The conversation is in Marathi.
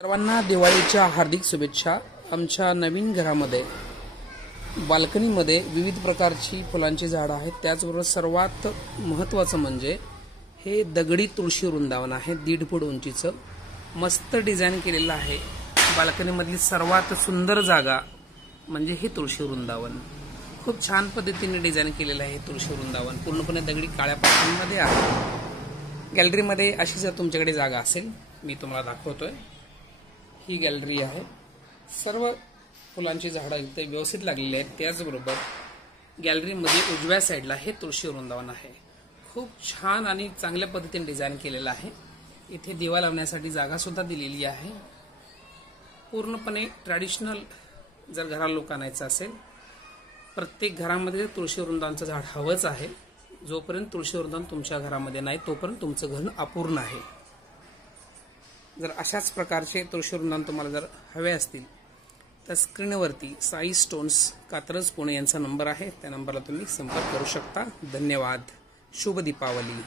सर्वांना दिवाळीच्या हार्दिक शुभेच्छा। आमच्या नवीन घरामध्ये बाल्कनीमध्ये विविध प्रकारची फुलांची झाडं आहेत। त्याचबरोबर सर्वात महत्त्वाचं म्हणजे हे दगडी तुळशी वृंदावन आहे। 1.5 फूट उंचीचं मस्त डिझाइन केलेलं आहे। बाल्कनीमधली सर्वात सुंदर जागा म्हणजे हे तुळशी वृंदावन। खूप छान पद्धतीने डिझाइन केलेलं आहे। तुळशी वृंदावन पूर्णपणे दगडी काळ्या पत्र्यांमध्ये आहे। गॅलरीमध्ये अशी जर तुमच्याकडे जागा असेल, मी तुम्हाला दाखवतोय। ही गॅलरी आहे। सर्व फुलांची झाडं इथे व्यवस्थित लागलेली आहेत। त्याचबरोबर गॅलरीमध्ये उजव्या साईडला हे तुळशी वृंदावन आहे। खूप छान आणि चांगल्या पद्धतीने डिझाइन केलेलं आहे। इथे दिवा लावण्यासाठी जागा सुद्धा दिलेली आहे। पूर्णपणे ट्रॅडिशनल जर घराला लोक आणायचं असेल, प्रत्येक घरामध्ये तुळशी वृंदावनचं झाड हवंच आहे। जोपर्यंत तुळशी वृंदावन तुमच्या घरामध्ये नाही तोपर्यंत तुमचं घर अपूर्ण आहे। जर अशाच प्रकारचे तुळशी वृंदावन तुम्हाला जर हवे असतील तर स्क्रीनवरती साई स्टोन्स कात्रज पुणे यांचा नंबर आहे। त्या नंबरला तुम्ही संपर्क करू शकता। धन्यवाद। शुभ दीपावली।